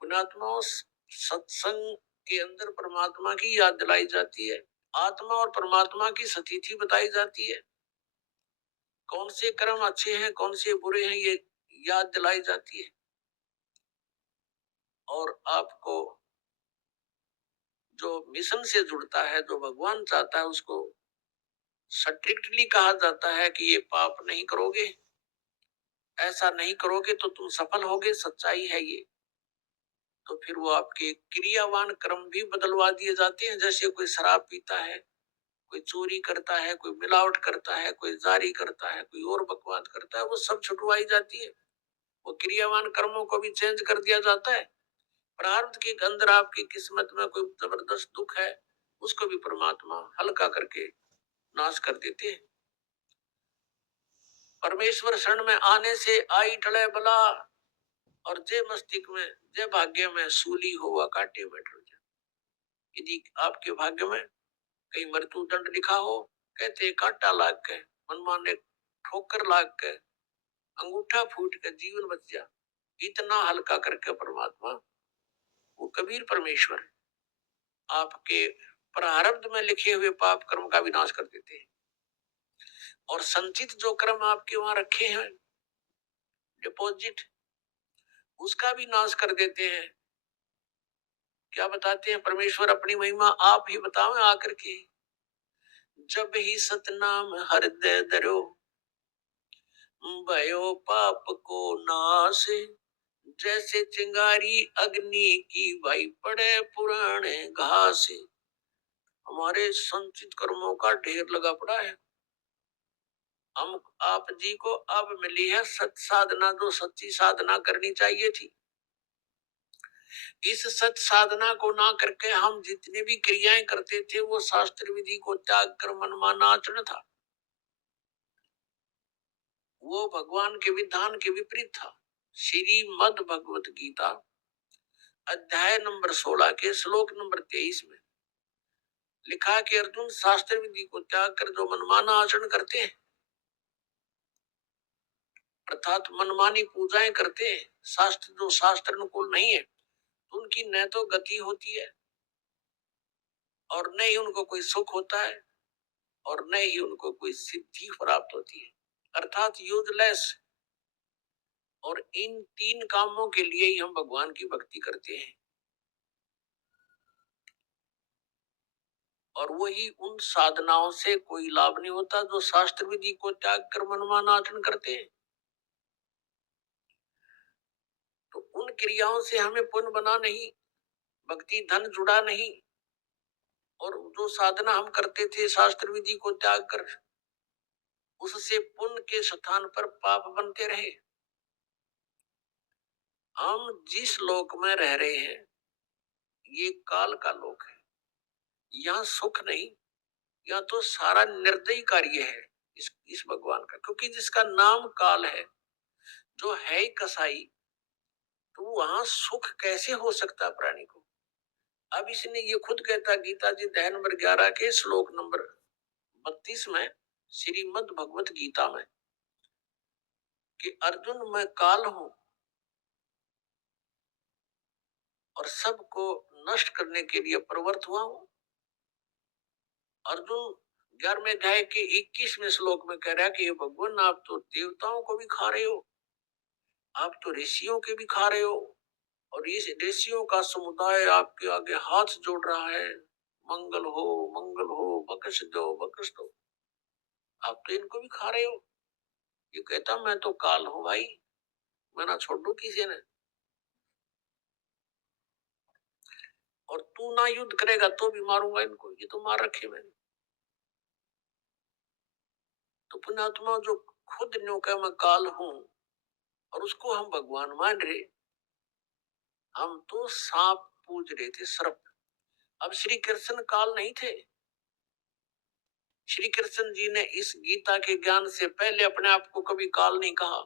पुण्यात्मा, सत्संग के अंदर परमात्मा की याद दिलाई जाती है, आत्मा और परमात्मा की स्थिति बताई जाती है, कौन से कर्म अच्छे हैं कौन से बुरे हैं ये याद दिलाई जाती है। और आपको जो मिशन से जुड़ता है, जो भगवान चाहता है, उसको स्ट्रिक्टली कहा जाता है कि ये पाप नहीं करोगे, ऐसा नहीं करोगे तो तुम सफल होगे, सच्चाई है ये। तो फिर वो आपके क्रियावान कर्म भी बदलवा दिए जाते हैं। जैसे कोई शराब पीता है कोई चोरी करता है, कोई मिलावट करता है, कोई जारी करता है, कोई और बकवाद करता है, वो सब छुटवाई जाती है। वो क्रियावान कर्मों को भी चेंज कर दिया जाता है। प्रारब्ध के अंदर आपकी किस्मत में कोई जबरदस्त दुख है, उसको भी परमात्मा हल्का करके नाश कर देते हैं। परमेश्वर शरण में आने से आई टले बला, और जे मस्तिष्क में जे भाग्य में सूली हुआ काटे में डर जा। यदि आपके भाग्य में कहीं मृत्यु दंड लिखा हो, कहते कांटा लाग के, मनमाने ठोकर लाग के, अंगूठा फूट के जीवन बच जा, इतना हल्का करके परमात्मा, वो कबीर परमेश्वर आपके प्रारब्ध में लिखे हुए पाप कर्म का विनाश कर देते हैं। और संचित जो कर्म आपके वहां रखे हैं डिपॉजिट, उसका भी नाश कर देते हैं। क्या बताते हैं परमेश्वर अपनी महिमा, आप ही बताओ आकर के। जब ही सतनाम हृदय धरो, भयो पाप को नाश, जैसे चिंगारी अग्नि की भाई पड़े पुराने घास। हमारे संचित कर्मों का ढेर लगा पड़ा है। हम आप जी को अब मिली है सत साधना, जो सच्ची साधना करनी चाहिए थी। इस सत साधना को ना करके हम जितने भी क्रियाएं करते थे, वो शास्त्र विधि को त्याग कर मनमाना आचरण था। वो भगवान के विधान के विपरीत था। श्रीमद् भगवत गीता अध्याय नंबर 16 के श्लोक नंबर 23 में लिखा कि अर्जुन, शास्त्र विधि को त्याग कर जो मनमाना आचरण करते हैं, अर्थात मनमानी पूजाएं करते हैं, शास्त्र जो शास्त्र अनुकूल नहीं है, उनकी न तो गति होती है और न ही उनको कोई सुख होता है और न ही उनको कोई सिद्धि प्राप्त होती है, अर्थात यूजलेस। और इन तीन कामों के लिए ही हम भगवान की भक्ति करते हैं। और वही उन साधनाओं से कोई लाभ नहीं होता जो शास्त्र विधि को त्याग कर मनमाना आचरण करते हैं। तो उन क्रियाओं से हमें पुण्य बना नहीं, भक्ति धन जुड़ा नहीं। और जो साधना हम करते थे शास्त्र विधि को त्याग कर, उससे पुण्य के स्थान पर पाप बनते रहे। हम जिस लोक में रह रहे हैं, ये काल का लोक है। यहाँ सुख नहीं, यहाँ तो सारा निर्दयी कार्य है इस भगवान का। क्योंकि जिसका नाम काल है, जो है ही कसाई, तो वहां सुख कैसे हो सकता प्राणी को। अब इसने ये खुद कहता, गीता जी अध्याय नंबर 11 के श्लोक नंबर 32 में, श्रीमद् भगवत गीता में, कि अर्जुन मैं काल हूं और सबको नष्ट करने के लिए प्रवृत्त हुआ हूं। अर्जुन 11वें अध्याय के 21वें श्लोक में कह रहा है कि ये भगवान, आप तो देवताओं को भी खा रहे हो, आप तो ऋषियों के भी खा रहे हो, और इस ऋषियों का समुदाय आपके आगे हाथ जोड़ रहा है, मंगल हो मंगल हो, बख्श दो बख्श दो। आप तो इनको भी खा रहे हो। ये कहता मैं तो काल हूं भाई, मैं ना छोड़ दू किसी ने, और तू ना युद्ध करेगा तो भी मारूंगा इनको, ये तो मार रखे मैंने। तो पुण्यात्मा जो खुद न्यो का मैं काल हूं और उसको हम भगवान मान रहे, हम तो सांप पूज रहे थे, सर्प। अब श्री कृष्ण काल नहीं थे। श्री कृष्ण जी ने इस गीता के ज्ञान से पहले अपने आप को कभी काल नहीं कहा,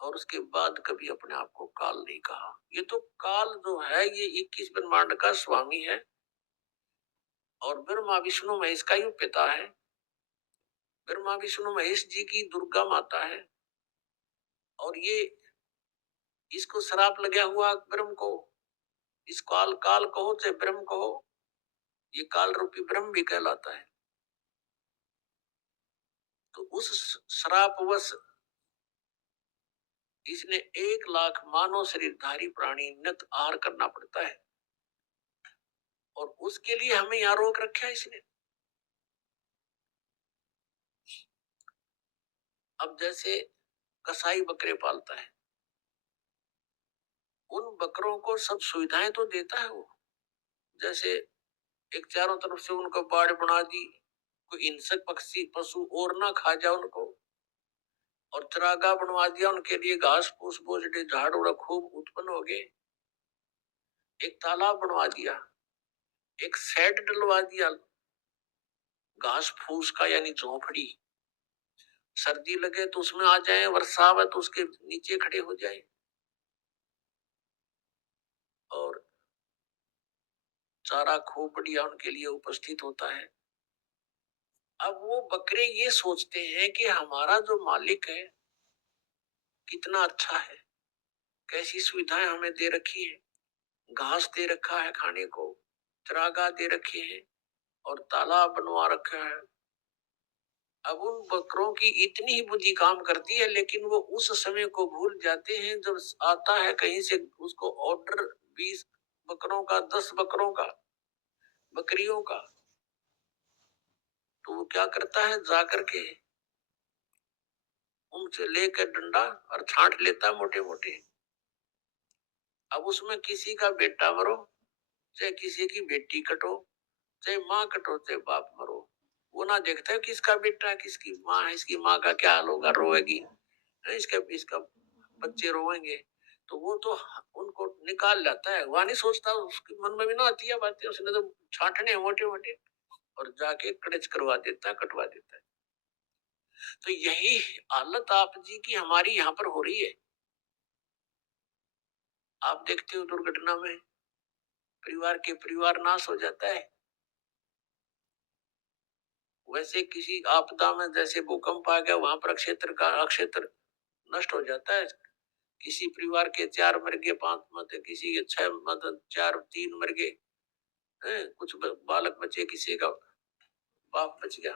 और उसके बाद कभी अपने आप को काल नहीं कहा। ये तो काल जो है, ये 21 ब्रह्मांड का स्वामी है, और ब्रह्मा विष्णु महेश का ही पिता है। ब्रह्मा विष्णु महेश जी की दुर्गा माता है, और ये इसको श्राप लगा हुआ ब्रह्म को, इस काल काल कहो चाहे ब्रह्म कहो, ये काल रूपी ब्रह्म भी कहलाता है। तो उस श्रापवश इसने 1 लाख मानव शरीरधारी प्राणी नित आहार करना पड़ता है, और उसके लिए हमें यहाँ रोक रखा है इसने। अब जैसे कसाई बकरे पालता है, उन बकरों को सब सुविधाएं तो देता है वो, जैसे एक चारों तरफ से उनको बाड़ बना दी, कोई हिंसक पक्षी पशु और ना खा जाए उनको, और चरागाह बनवा दिया उनके लिए, घास फूस बोझे झाड़ उड़ा खूब उत्पन्न हो गए। एक तालाब बनवा दिया, एक शेड डलवा दिया घास फूस का, यानी झोपड़ी, सर्दी लगे तो उसमें आ जाए, वर्षा आवे तो उसके नीचे खड़े हो जाए। और चारा खूब बढ़िया उनके लिए उपस्थित होता है। अब वो बकरे ये सोचते हैं कि हमारा जो मालिक है कितना अच्छा है, कैसी सुविधाएं हमें दे रखी है, घास दे रखा है खाने को, चरागाह दे रखे हैं और तालाब बनवा रखा है। अब उन बकरों की इतनी ही बुद्धि काम करती है, लेकिन वो उस समय को भूल जाते हैं जब आता है कहीं से उसको ऑर्डर 20 बकरों का, 10 बकरों का, बकरियों का, तो वो क्या करता है, जाकर के उनसे लेकर डंडा और छांट लेता है मोटे मोटे। अब उसमें किसी का बेटा मरो, चाहे किसी की बेटी कटो, चाहे माँ कटो, चाहे बाप मरो, वो ना देखता है किसका बेटा है, किसकी माँ है, इसकी माँ का क्या हाल होगा, रोएगी, इसका इसका बच्चे रोएंगे, तो वो तो उनको निकाल लाता है, वह नहीं सोचता, उसके मन में भी ना आती है बातें, उसने तो छांटने मोटे मोटे और जाके कड़च करवा देता है, कटवा देता है। तो यही हालत आप जी की हमारी यहाँ पर हो रही है। आप देखते हो दुर्घटना में परिवार के परिवार नाश हो जाता है। वैसे किसी आपदा में जैसे भूकंप आ गया, वहां पर क्षेत्र नष्ट हो जाता है। किसी परिवार के 4 मर गए, 5 मत, किसी के 6 मत, 4 3 मर गए, कुछ बालक बचे, किसी का बाप बच गया।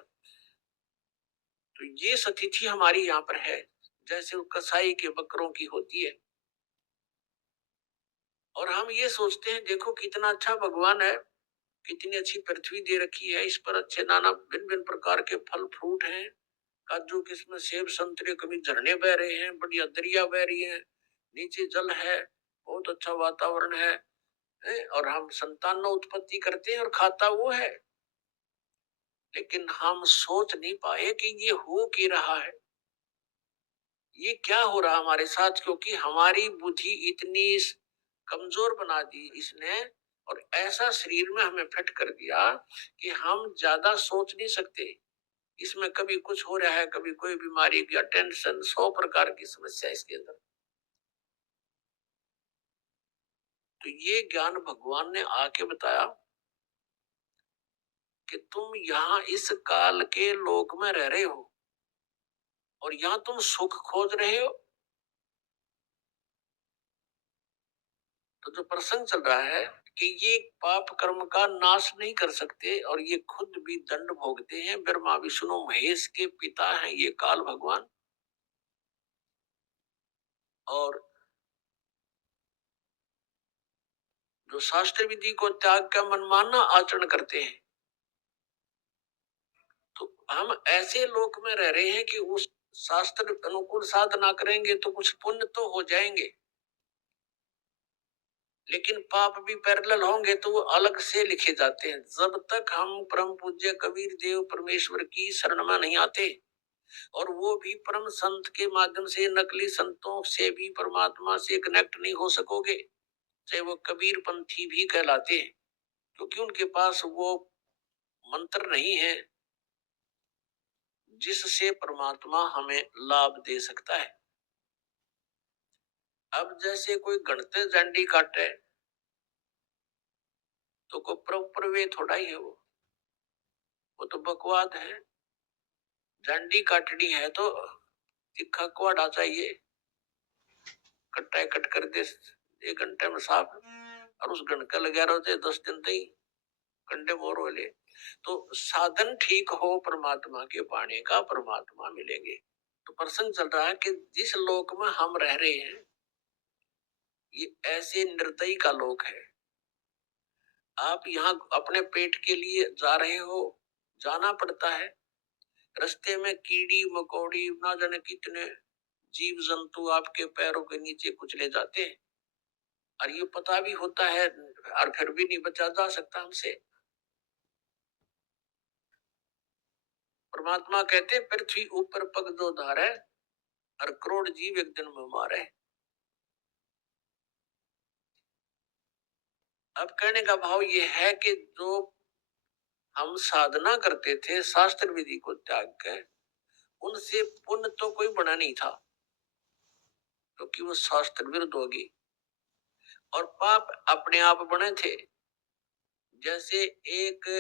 तो ये स्थिति हमारी यहाँ पर है, जैसे वो कसाई के बकरों की होती है। और हम ये सोचते हैं देखो कितना अच्छा भगवान है, कितनी अच्छी पृथ्वी दे रखी है, इस पर अच्छे नाना भिन्न भिन्न प्रकार के फल फ्रूट हैं, काजू किस्म सेब संतरे, कभी झरने बह रहे हैं, बढ़िया दरिया बह रही है, नीचे जल है, बहुत अच्छा वातावरण है, और हम संतान उत्पत्ति करते हैं और खाता वो है। लेकिन हम सोच नहीं पाए कि ये हो क्या रहा है, ये क्या हो रहा हमारे साथ, क्योंकि हमारी बुद्धि इतनी कमजोर बना दी इसने, और ऐसा शरीर में हमें फिट कर दिया कि हम ज्यादा सोच नहीं सकते। इसमें कभी कुछ हो रहा है, कभी कोई बीमारी या टेंशन, 100 प्रकार की समस्या इसके अंदर। तो ये ज्ञान भगवान ने आके बताया कि तुम यहाँ इस काल के लोक में रह रहे हो और यहाँ तुम सुख खोज रहे हो। तो जो प्रसंग चल रहा है कि ये पाप कर्म का नाश नहीं कर सकते और ये खुद भी दंड भोगते हैं। ब्रह्मा विष्णु महेश के पिता हैं ये काल भगवान, और जो शास्त्र विधि को त्याग का मनमाना आचरण करते हैं, तो हम ऐसे लोक में रह रहे हैं कि उस शास्त्र अनुकूल साधना करेंगे तो कुछ पुण्य तो हो जाएंगे, लेकिन पाप भी पैरेलल होंगे तो वो अलग से लिखे जाते हैं। जब तक हम परम पूज्य कबीर देव परमेश्वर की शरण में नहीं आते, और वो भी परम संत के माध्यम से, नकली संतों से भी परमात्मा से कनेक्ट नहीं हो सकोगे, चाहे वो कबीर पंथी भी कहलाते हैं, क्योंकि उनके पास वो मंत्र नहीं है जिससे परमात्मा हमें लाभ दे सकता है। अब जैसे कोई गणते झंडी काटे तो को प्रॉपर वे थोड़ा ही है, वो तो बकवाद है। झंडी काटनी है तो तिखा कुआड़ा चाहिए, कट्टा कट कर दे 1 घंटे में साफ, और उस गणका लगा रहे 10 दिन तक कंडे मोर वाले। तो साधन ठीक हो परमात्मा के पाने का, परमात्मा मिलेंगे। तो प्रसंग चल रहा है कि जिस लोक में हम रह रहे हैं ये ऐसे निर्दयी का लोक है। आप यहाँ अपने पेट के लिए जा रहे हो, जाना पड़ता है, रास्ते में कीड़ी मकोड़ी ना जाने कितने जीव जंतु आपके पैरों के नीचे कुचले जाते हैं, और ये पता भी होता है और फिर भी नहीं बचा जा सकता हमसे। परमात्मा कहते पृथ्वी ऊपर पग दो धारे और करोड़ जीव एक दिन में मारे। अब कहने का भाव ये है कि जो हम साधना करते थे शास्त्र विधि को त्याग कर, उनसे पुण्य तो कोई बना नहीं था, क्योंकि वो शास्त्र विरुद्ध होगी। और पाप अपने आप बने थे। जैसे 1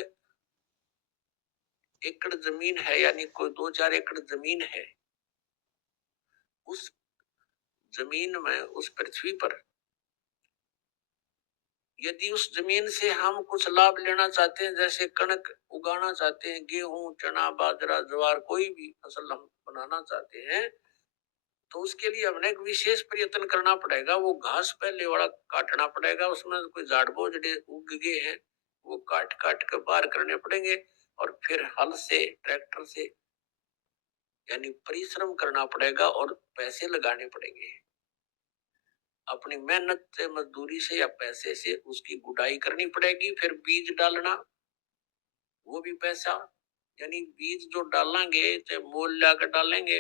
एकड़ जमीन है, यानी कोई 2-4 एकड़ जमीन है, उस जमीन में, उस पृथ्वी पर यदि उस जमीन से हम कुछ लाभ लेना चाहते हैं, जैसे कणक उगाना चाहते हैं, गेहूं, चना, बाजरा, ज्वार, कोई भी फसल हम बनाना चाहते हैं, तो उसके लिए हमने एक विशेष प्रयत्न करना पड़ेगा। वो घास पहले वाला काटना पड़ेगा, उसमें कोई झाड़ बोझड़े उग गए हैं, वो काट काट कर बाहर करने पड़ेंगे, और फिर हल से, ट्रैक्टर से, यानी परिश्रम करना पड़ेगा और पैसे लगाने पड़ेंगे। अपनी मेहनत से, मजदूरी से या पैसे से उसकी गुड़ाई करनी पड़ेगी। फिर बीज डालना, वो भी पैसा, यानी बीज जो डालेंगे, चाहे मोल लाकर डालेंगे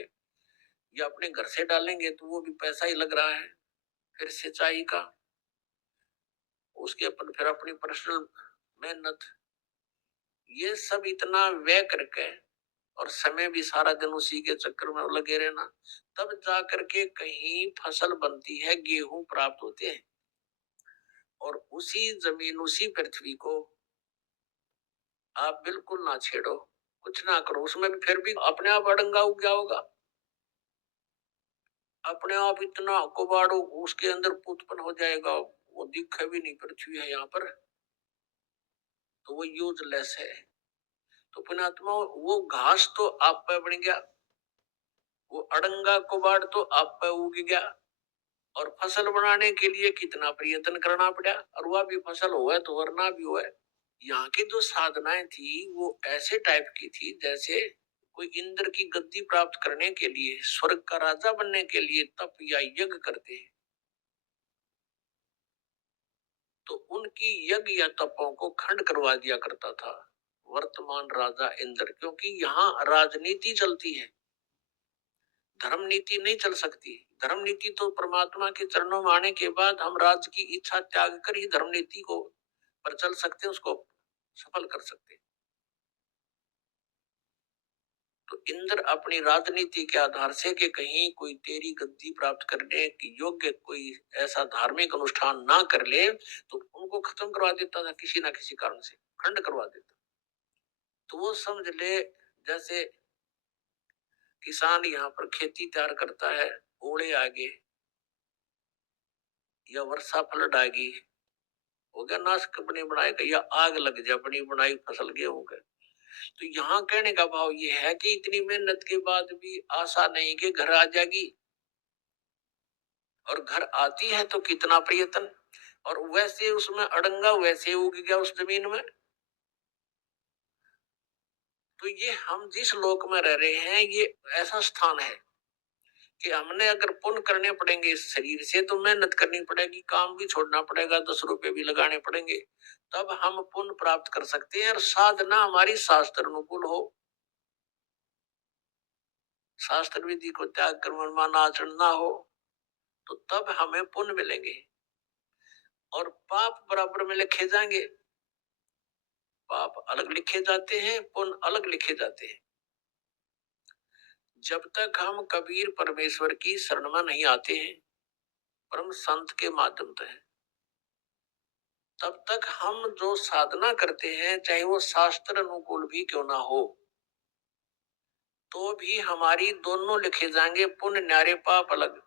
या अपने घर से डालेंगे, तो वो भी पैसा ही लग रहा है। फिर सिंचाई का, उसके अपन फिर अपनी पर्सनल मेहनत, ये सब इतना व्यय करके और समय भी सारा दिन उसी के चक्कर में लगे रहना, तब जाकर के कहीं फसल बनती है, गेहूं प्राप्त होते हैं। और उसी जमीन, उसी पृथ्वी को आप बिल्कुल ना छेड़ो, कुछ ना करो, उसमें भी फिर भी अपने आप अड़ंगा उग गया होगा, अपने आप इतना कुबाड़ो उसके अंदर उत्पन्न हो जाएगा, वो दिखे भी नहीं पृथ्वी है यहाँ पर, तो वो यूजलेस है। तो पुण्यात्मा, वो घास तो आप पे बन गया, वो अड़ंगा कुबाड़ तो आप पे उग गया, और फसल बनाने के लिए कितना प्रयत्न करना पड़ा, और वह भी फसल हुआ तो वरना भी हुआ। यहाँ की जो साधनाएं थी वो ऐसे टाइप की थी जैसे कोई इंद्र की गद्दी प्राप्त करने के लिए, स्वर्ग का राजा बनने के लिए तप या यज्ञ करते हैं, तो उनकी यज्ञ या तपों को खंड करवा दिया करता था वर्तमान राजा इंद्र। क्योंकि यहाँ राजनीति चलती है, धर्म नीति नहीं चल सकती। धर्म नीति तो परमात्मा के चरणों में आने के बाद हम राज्य की इच्छा त्याग कर ही धर्म नीति को पर चल सकते हैं, उसको सफल कर सकते हैं। तो इंद्र अपनी राजनीति के आधार से कि कहीं कोई तेरी गद्दी प्राप्त करने की योग्य कोई ऐसा धार्मिक अनुष्ठान ना कर ले, तो उनको खत्म करवा देता था, किसी ना किसी कारण से खंड करवा देता। तो वो समझ ले, जैसे किसान यहाँ पर खेती तैयार करता है, ओले आगे या वर्षा फ्लड आ गई, हो गया नाश अपनी बनाई का, या आग लग जाए अपनी बनाई फसल गेहूं के। तो यहाँ कहने का भाव ये है कि इतनी मेहनत के बाद भी आशा नहीं कि घर आ जाएगी, और घर आती है तो कितना प्रयत्न, और वैसे उसमें अड़ंगा वैसे उग गया उस जमीन में। तो ये हम जिस लोक में रह रहे हैं, ये ऐसा स्थान है कि हमने अगर पुण्य करने पड़ेंगे इस शरीर से, तो मेहनत करनी पड़ेगी, काम भी छोड़ना पड़ेगा, 10 रुपए भी लगाने पड़ेंगे, तब हम पुण्य प्राप्त कर सकते हैं। और साधना हमारी शास्त्र अनुकूल हो, शास्त्र विधि को त्याग कर मनमाना आचरण ना हो, तो तब हमें पुण्य मिलेंगे। और पाप बराबर में लिखे जाएंगे, पाप अलग लिखे जाते हैं, पुण्य अलग लिखे जाते हैं। जब तक हम कबीर परमेश्वर की शरण में नहीं आते हैं, परम संत के माध्यम से, तब तक हम जो साधना करते हैं, चाहे वो शास्त्र अनुकूल भी क्यों ना हो, तो भी हमारी दोनों लिखे जाएंगे, पुण्य न्यारे पाप अलग,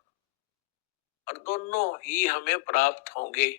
और दोनों ही हमें प्राप्त होंगे।